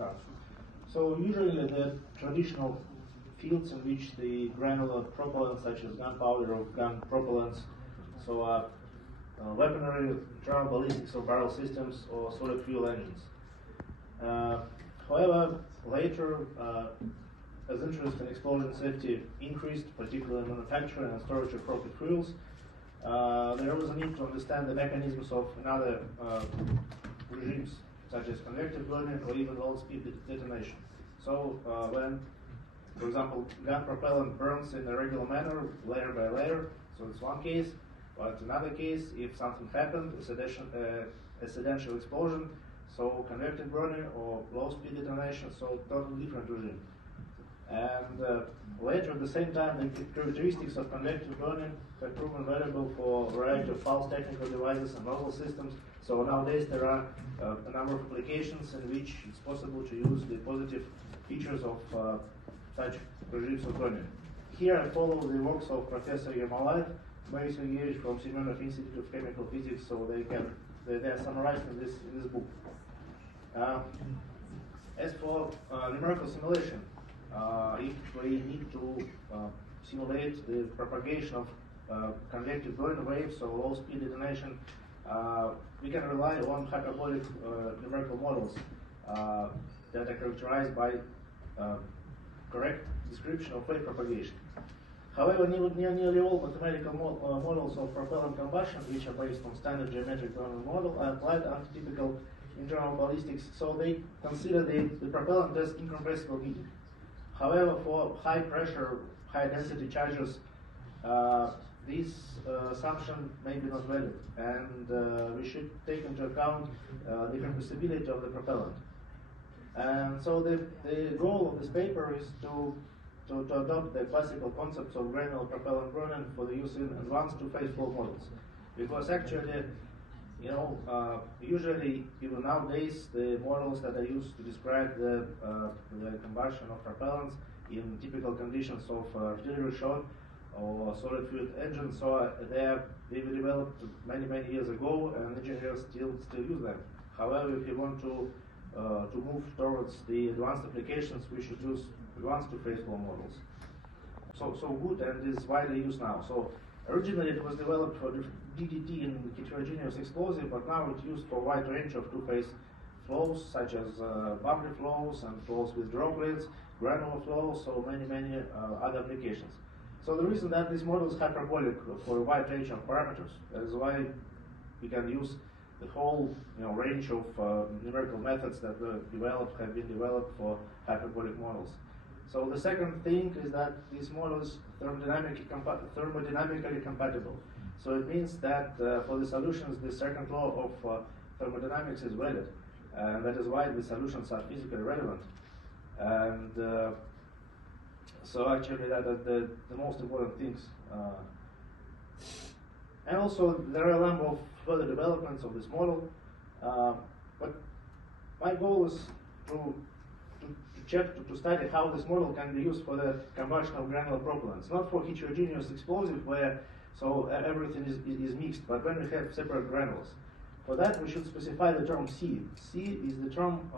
start. So usually the traditional fields in which the granular propellants such as gunpowder or gun propellants, so weaponry, internal ballistics or barrel systems, or solid fuel engines. However, later, as interest in explosion safety increased, particularly in manufacturing and storage of rocket fuels, there was a need to understand the mechanisms of another regimes, such as convective burning or even low-speed detonation. So when, for example, gun propellant burns in a regular manner, layer by layer, so it's one case. But in another case, if something happened, a accidental explosion, so convective burning or low-speed detonation, so totally different regime. And later, at the same time, the characteristics of convective burning have proven valuable for a variety of pulse technical devices and mobile systems. So nowadays there are a number of applications in which it's possible to use the positive features of such regimes of burning. Here I follow the works of Professor Yermolayev, Beijing from Semenov Institute of Chemical Physics, so they are summarized in this book. As for numerical simulation, if we need to simulate the propagation of convective burning waves or low-speed detonation, we can rely on hyperbolic numerical models that are characterized by correct description of wave propagation. However, nearly all mathematical models of propellant combustion, which are based on standard geometric Bernoulli model, are applied under typical internal ballistics, so they consider the propellant as incompressible medium. However, for high pressure, high density charges, this assumption may be not valid, and we should take into account the compressibility of the propellant. And so the goal of this paper is to adopt the classical concepts of granular propellant burning for the use in advanced two-phase flow models. Because actually, usually, even nowadays, the models that are used to describe the combustion of propellants in typical conditions of artillery shot or solid fuel engines, so they were developed many years ago, and engineers still use them. However, if you want to move towards the advanced applications, we should use advanced two-phase flow models. So good, and is widely used now. So originally it was developed for DDT and heterogeneous explosive, but now it's used for a wide range of two-phase flows, such as bubbly flows and flows with droplets, granular flows, so many other applications. So the reason that this model is hyperbolic for a wide range of parameters, that is why we can use the whole range of numerical methods that have been developed for hyperbolic models. So the second thing is that this model is thermodynamically compatible. So it means that for the solutions, the second law of thermodynamics is valid, and that is why the solutions are physically relevant. And so actually that are the most important things. And also there are a number of further developments of this model, but my goal is to study how this model can be used for the combustion of granular propellants, not for heterogeneous explosive where everything is mixed, but when we have separate granules. For that, we should specify the term C. C is the term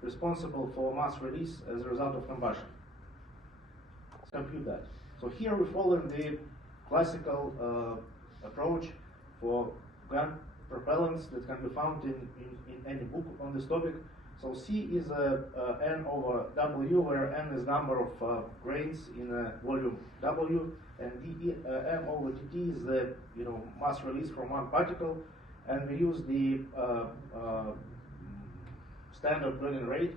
responsible for mass release as a result of combustion. Let's compute that. So here we follow the classical approach for gun propellants that can be found in any book on this topic. So C is N over W, where N is number of grains in a volume W, and M over dt is the mass release from one particle, and we use the standard burning rate.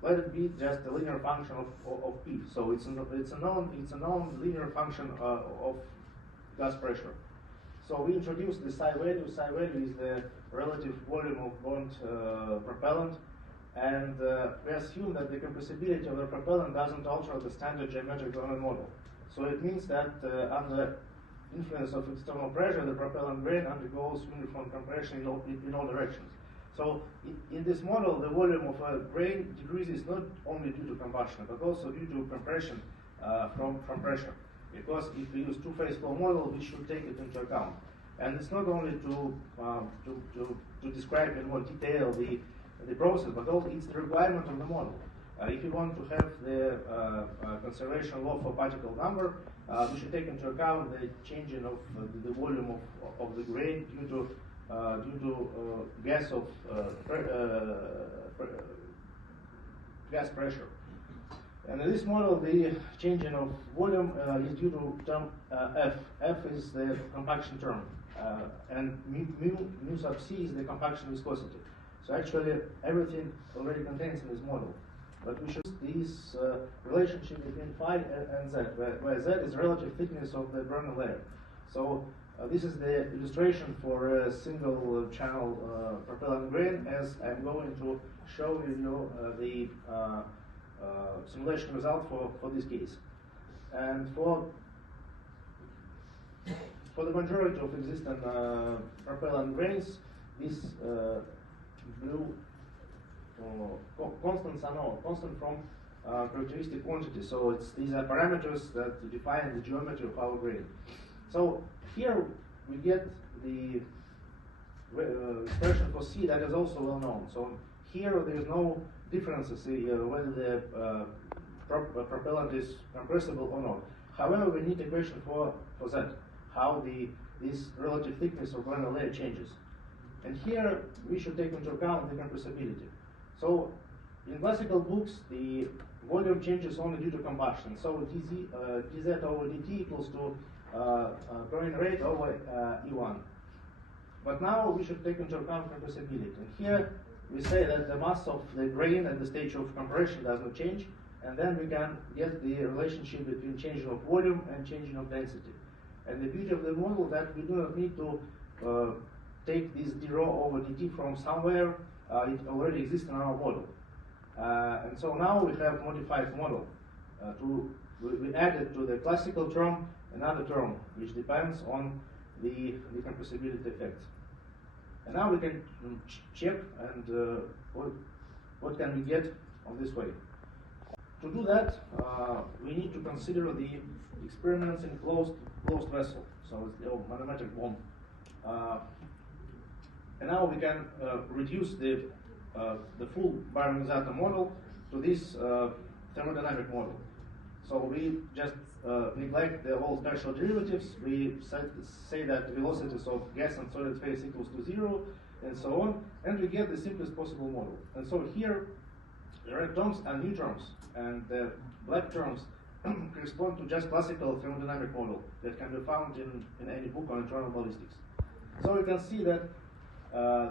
Let it be just a linear function of P. So it's a known linear function of gas pressure. So we introduce the psi value. Psi value is the relative volume of burnt propellant, and we assume that the compressibility of the propellant doesn't alter the standard geometric Bernoulli model. So it means that under influence of external pressure, the propellant grain undergoes uniform compression in all directions. So in this model, the volume of a grain decreases not only due to combustion, but also due to compression from pressure. Because if we use two-phase flow model, we should take it into account. And it's not only to describe in more detail the process, but also it's the requirement of the model. If you want to have the conservation law for particle number, we should take into account the changing of the volume of the grain due to gas of gas pressure. And in this model, the changing of volume is due to term F. F is the compaction term, and mu sub C is the compaction viscosity. So actually, everything already contains in this model. But we should use this relationship between phi and z, where z is relative thickness of the burner layer. So this is the illustration for a single channel propellant grain, as I'm going to show you the simulation result for this case. And for the majority of existing propellant grains, these blue constants are known, constant from characteristic quantity. So these are parameters that define the geometry of our grain. So here we get the expression for C that is also well known. So here there is no differences whether the propellant is compressible or not. However, we need equation for Z, how this relative thickness of burner layer changes. And here we should take into account the compressibility. So in classical books, the volume changes only due to combustion. So dz over dt equals to burning rate over E1. But now we should take into account compressibility. And here we say that the mass of the grain at the stage of compression does not change, and then we can get the relationship between changing of volume and changing of density. And the beauty of the model that we do not need to take this d rho over dt from somewhere. It already exists in our model. And so now we have modified model. We added to the classical term another term which depends on the compressibility effect. And now we can check and what can we get on this way. To do that, we need to consider the experiments in closed vessel. So it's the manometric bomb. And now we can reduce the full bioorganizator model to this thermodynamic model. So we just neglect the whole special derivatives. We say that velocities of gas and solid phase equals to 0, and so on, and we get the simplest possible model. And so here, the red terms are new terms, and the black terms correspond to just classical thermodynamic model that can be found in any book on internal ballistics. So you can see that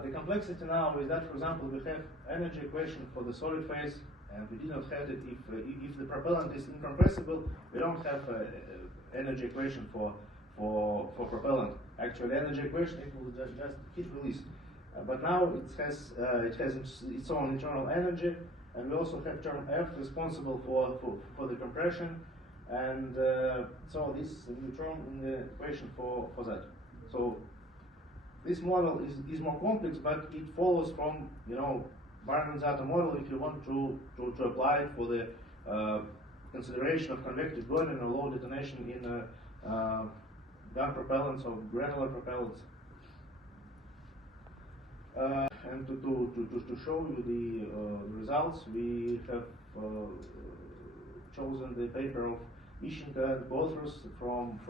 the complexity now is that, for example, we have energy equation for the solid phase, and we did not have it if the propellant is incompressible. We don't have energy equation for propellant. Actually, energy equation equals just heat release. But now it has its own internal energy, and we also have term F responsible for the compression, and so this is the new term in the equation for that. So this model is more complex, but it follows from bioorganizator model if you want to apply it for the consideration of convective burning or low detonation in gun propellants or granular propellants. And to show you the results, we have chosen the paper of Ishchenko and authors from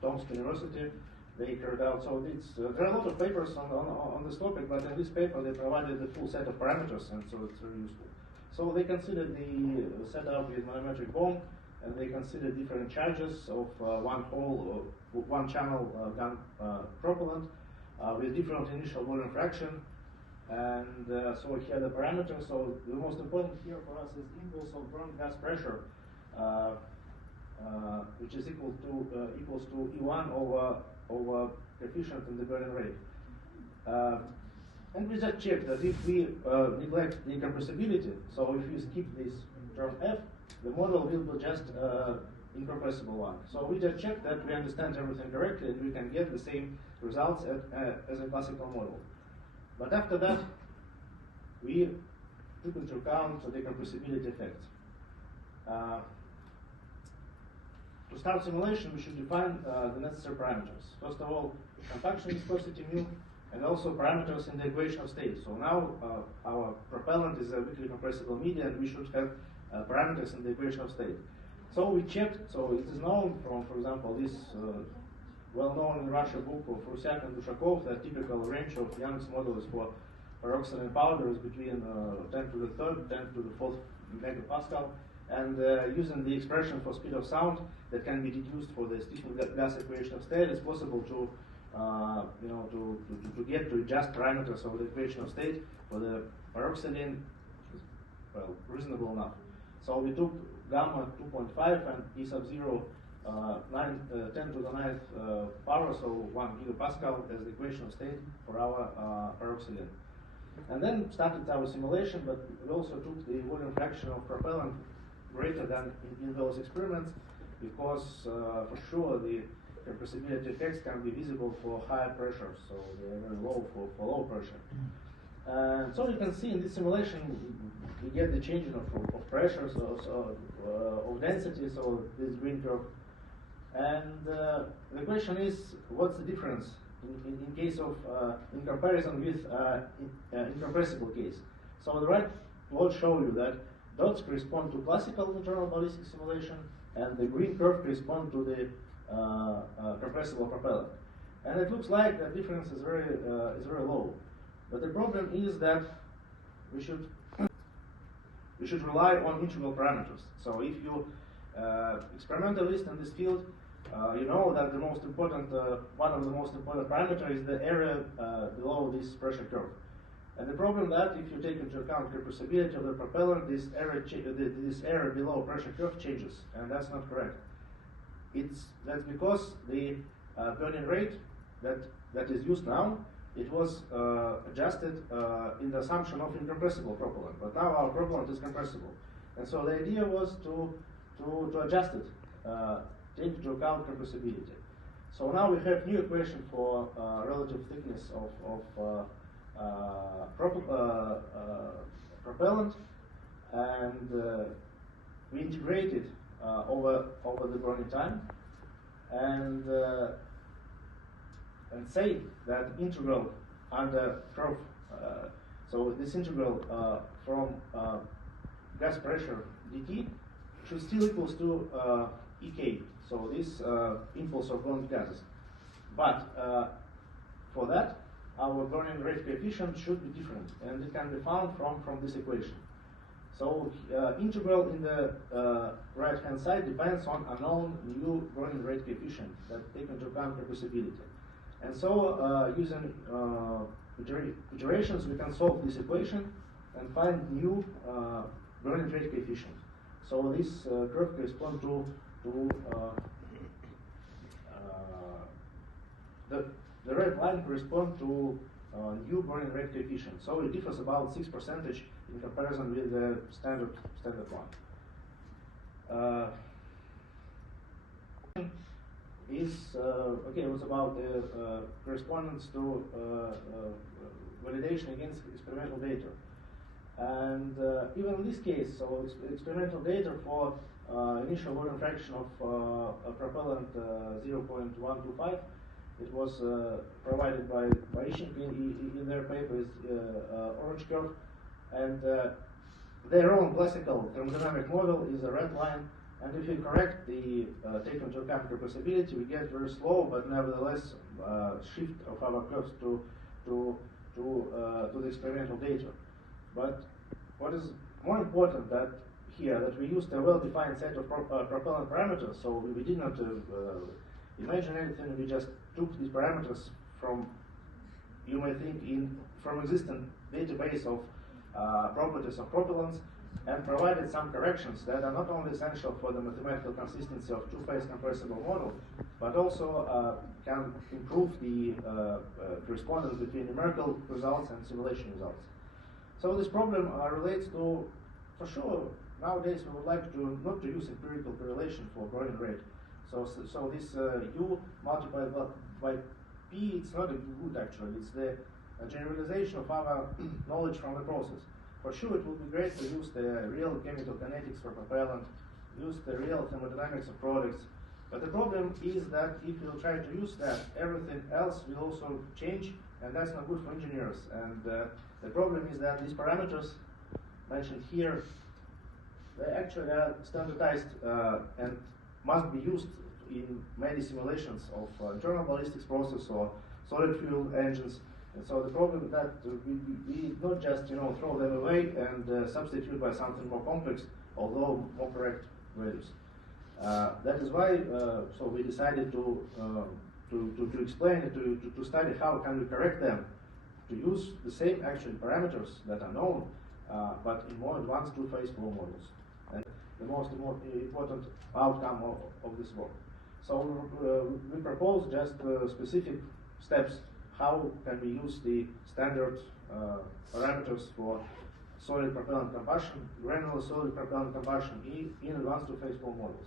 Tomsk University. They carried out, so there are a lot of papers on this topic, but in this paper they provided the full set of parameters, and so it's very useful. So they considered the setup with manometric bomb, and they considered different charges of one channel gun propellant with different initial volume fraction, and so here are the parameters. So the most important here for us is impulse of burn gas pressure, which is equals to E1 over coefficient in the burning rate. And we just check that if we neglect the compressibility, so if you skip this term F, the model will be just incompressible one. So we just check that we understand everything correctly, and we can get the same results as a classical model. But after that, we took into account the compressibility effect. To start simulation, we should define the necessary parameters. First of all, compaction viscosity mu, and also parameters in the equation of state. So now our propellant is a weakly compressible media, and we should have parameters in the equation of state. So we checked, so it is known from, for example, this well-known in Russia book of Rusyak and Dushakov that typical range of Young's modulus for peroxide powder is between 10 to the third, 10 to the fourth megapascal. And using the expression for speed of sound that can be deduced for the Stichting gas equation of state, it's possible to to get to just parameters of the equation of state for the peroxidine, well, reasonable enough. So we took gamma 2.5 and E sub 0 10 to the 9th power, so 1 gigapascal as the equation of state for our peroxidine. And then started our simulation, but we also took the volume fraction of propellant greater than in those experiments, because for sure the compressibility effects can be visible for higher pressures, so they are very low for low pressure. And so you can see in this simulation we get the changing of pressures, of density, so this green curve. And the question is, what's the difference in case of in comparison with incompressible case? So the right plot show you that dots correspond to classical internal ballistic simulation, and the green curve correspond to the compressible propellant. And it looks like the difference is very low. But the problem is that we should rely on integral parameters. So if you experimentalist in this field, you know that the most important, one of the most important parameters is the area below this pressure curve. And the problem that if you take into account compressibility of the propellant, this area below pressure curve changes, and that's not correct. That's because the burning rate that is used now, it was adjusted in the assumption of incompressible propellant, but now our propellant is compressible, and so the idea was to adjust it, take into account compressibility. So now we have new equation for relative thickness of propellant, and we integrated over the burning time, and say that integral under curve, so this integral from gas pressure dt should still equals to Ek, so this impulse of burning gases. But for that, our burning rate coefficient should be different, and it can be found from this equation. So integral in the right hand side depends on unknown new burning rate coefficient that take into account compressibility. And so using iterations, we can solve this equation and find new burning rate coefficient. So this curve corresponds to the red line corresponds to new burning rate coefficient. So it differs about 6% in comparison with the standard one. Okay, it was about the correspondence to validation against experimental data. And even in this case, so experimental data for initial volume fraction of propellant 0.125, it was provided by Beijing in their paper is orange curve, and their own classical thermodynamic model is a red line. And if you correct the take into account compressibility, we get very slow, but nevertheless shift of our curves to the experimental data. But what is more important that here that we used a well-defined set of propellant parameters, so we did not imagine anything. We just took these parameters from, you may think, from existing database of properties of propellants, and provided some corrections that are not only essential for the mathematical consistency of two-phase compressible model, but also can improve the correspondence between numerical results and simulation results. So this problem relates to, for sure, nowadays we would like to not to use empirical correlation for burning rate. So this U multiplied by P, it's not a good actually, it's the generalization of our knowledge from the process. For sure, it would be great to use the real chemical kinetics for propellant, use the real thermodynamics of products. But the problem is that if you try to use that, everything else will also change, and that's not good for engineers. And the problem is that these parameters mentioned here, they actually are standardized and must be used in many simulations of internal ballistics process or solid fuel engines. And so the problem is that we not just throw them away and substitute by something more complex, although more correct values. That is why so we decided to explain it, to study how can we correct them, to use the same actual parameters that are known, but in more advanced two-phase flow models. And the most important outcome of this work. So we propose just specific steps. How can we use the standard parameters for solid propellant combustion, granular solid propellant combustion in advanced two-phase flow models?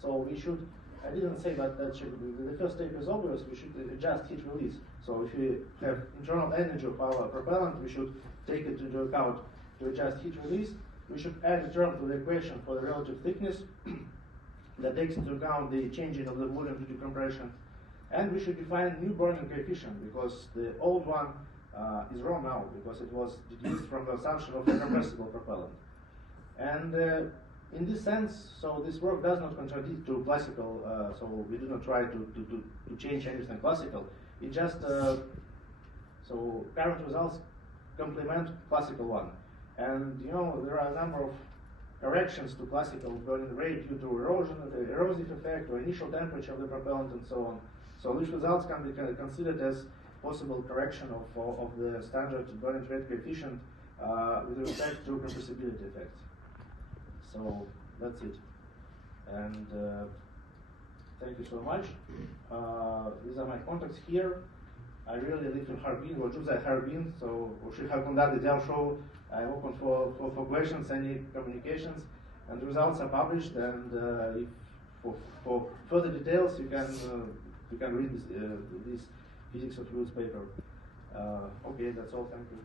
So we should, I didn't say, but that should be, the first step is obvious, we should adjust heat release. So if we have internal energy of our propellant, we should take it into account to adjust heat release. We should add a term to the equation for the relative thickness that takes into account the changing of the volume due to compression. And we should define new burning coefficient, because the old one is wrong now, because it was deduced from the assumption of a compressible propellant. And in this sense, so this work does not contradict to classical, so we do not try to change anything classical. It just, so current results complement classical one. And there are a number of corrections to classical burning rate due to erosion, the erosive effect, or initial temperature of the propellant, and so on. So these results can be considered as possible correction of the standard burning rate coefficient with respect to compressibility effects. So that's it. And thank you so much. These are my contacts here. I really live in Harbin, or Juzai Harbin, so Ushihakunda, the Dell show. I'm open for questions, any communications, and the results are published. And if for further details, you can read this physics of fluids paper. Okay, that's all. Thank you.